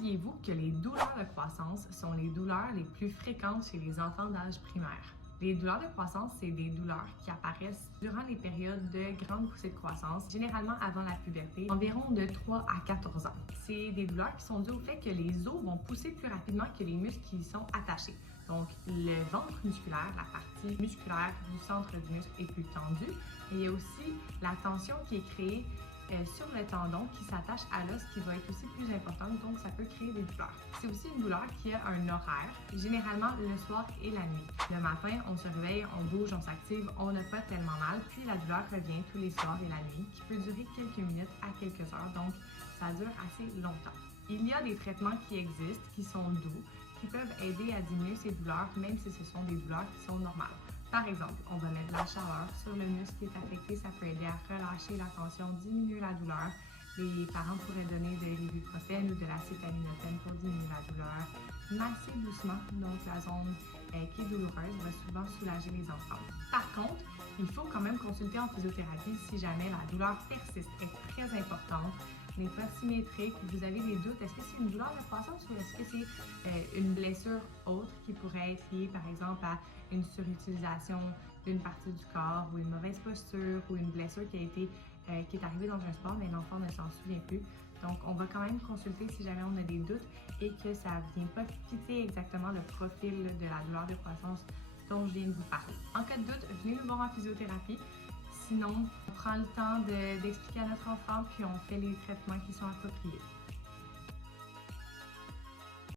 Saviez-vous que les douleurs de croissance sont les douleurs les plus fréquentes chez les enfants d'âge primaire? Les douleurs de croissance, c'est des douleurs qui apparaissent durant les périodes de grande poussée de croissance, généralement avant la puberté, environ de 3 à 14 ans. C'est des douleurs qui sont dues au fait que les os vont pousser plus rapidement que les muscles qui y sont attachés. Donc, le ventre musculaire, la partie musculaire du centre du muscle est plus tendue. Et il y a aussi la tension qui est créée sur le tendon qui s'attache à l'os qui va être aussi plus importante, donc ça peut créer des douleurs. C'est aussi une douleur qui a un horaire, généralement le soir et la nuit. Le matin, on se réveille, on bouge, on s'active, on n'a pas tellement mal, puis la douleur revient tous les soirs et la nuit, qui peut durer quelques minutes à quelques heures, donc ça dure assez longtemps. Il y a des traitements qui existent, qui sont doux, qui peuvent aider à diminuer ces douleurs, même si ce sont des douleurs qui sont normales. Par exemple, on va mettre de la chaleur sur le muscle qui est affecté, ça peut aider à relâcher la tension, diminuer la douleur. Les parents pourraient donner de l'ibuprofène ou de l'acétaminophène pour diminuer la douleur. Masser doucement, donc la zone qui est douloureuse, va souvent soulager les enfants. Par contre, il faut quand même consulter en physiothérapie si jamais la douleur persiste, est très importante, n'est pas symétrique, vous avez des doutes, est-ce que c'est une douleur de croissance ou est-ce que c'est une blessure autre qui pourrait être liée par exemple à une surutilisation d'une partie du corps ou une mauvaise posture ou une blessure qui est arrivée dans un sport mais l'enfant ne s'en souvient plus. Donc on va quand même consulter si jamais on a des doutes et que ça ne vient pas quitter exactement le profil de la douleur de croissance dont je viens de vous parler. En cas de doute, venez nous voir en physiothérapie. Sinon, on prend le temps d'expliquer à notre enfant puis on fait les traitements qui sont appropriés.